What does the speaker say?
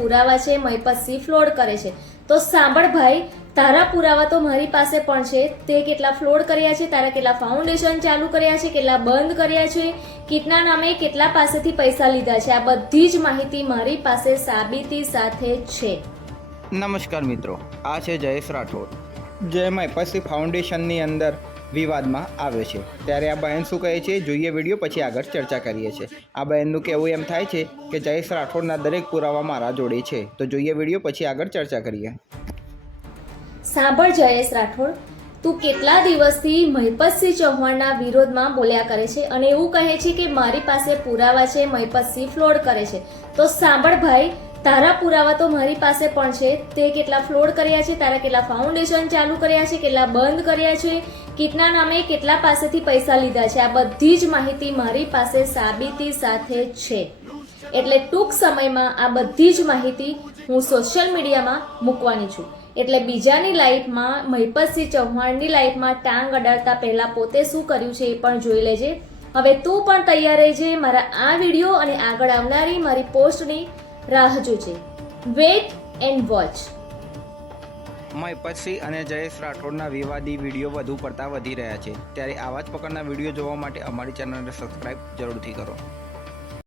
પુરાવા છે, મહિપતસિંહ ફ્રોડ કરે છે. તો સાંભળ ભાઈ, તારા પુરાવા તો મારી પાસે પણ છે. તે કેટલા ફ્રોડ કર્યા છે, તારા કેટલા ફાઉન્ડેશન ચાલુ કર્યા છે, કેટલા બંધ કર્યા છે, કેટલા નામે કેટલા પાસેથી પૈસા લીધા છે, આ બધી જ માહિતી મારી પાસે સાબિતી સાથે છે. નમસ્કાર મિત્રો, આ છે જયેશ રાઠોડ, જે મહિપતસિંહ ફાઉન્ડેશનની અંદર વિવાદમાં આવ્યો છે. ત્યારે આ બહેન શું કહે છે, જોઈએ વિડીયો, પછી આગળ ચર્ચા કરીએ છીએ. આ બહેનનું કહેવું એમ થાય છે કે જયેશ રાઠોડના દરેક પુરાવા મારા જોડે છે. તો જોઈએ વિડીયો, પછી આગળ ચર્ચા કરીએ. સાંભળ જયેશ રાઠોડ, તું કેટલા દિવસથી મહિપતસિંહ ચૌહાણના વિરોધમાં બોલ્યા કરે છે અને એવું કહે છે કે મારી પાસે પુરાવા છે, મહિપતસિંહ ફ્રોડ કરે છે. તો સાંભળ ભાઈ, તારા પુરાવા તો મારી પાસે પણ છે. તે કેટલા ફ્રોડ કર્યા છે, તારા કેટલા ફાઉન્ડેશન ચાલુ કર્યા છે, કેટલા બંધ કર્યા છે, કેટલા નામે કેટલા પાસેથી પૈસા લીધા છે, આ બધી જ માહિતી મારી પાસે સાબિતી સાથે છે. એટલે ટૂંક સમયમાં આ બધી જ માહિતી હું સોશિયલ મીડિયામાં મૂકવાની છું. એટલે બીજાની લાઈફમાં, મહિપતસિંહ ચૌહાણની લાઈફમાં ટાંગ અડાડતા પહેલા પોતે શું કર્યું છે એ પણ જોઈ લેજે. હવે તું પણ તૈયાર રહેજે મારા આ વિડીયો અને આગળ આવનારી મારી પોસ્ટની રાહ જોજે. Wet and watch. મહિપતસિંહ અને જયેશ રાઠોડના વિવાદી વિડીયો વધુ પડતા વધી રહ્યા છે. ત્યારે આવા જ પ્રકારના વિડીયો જોવા માટે અમારી ચેનલને સબસ્ક્રાઈબ જરૂરથી કરો.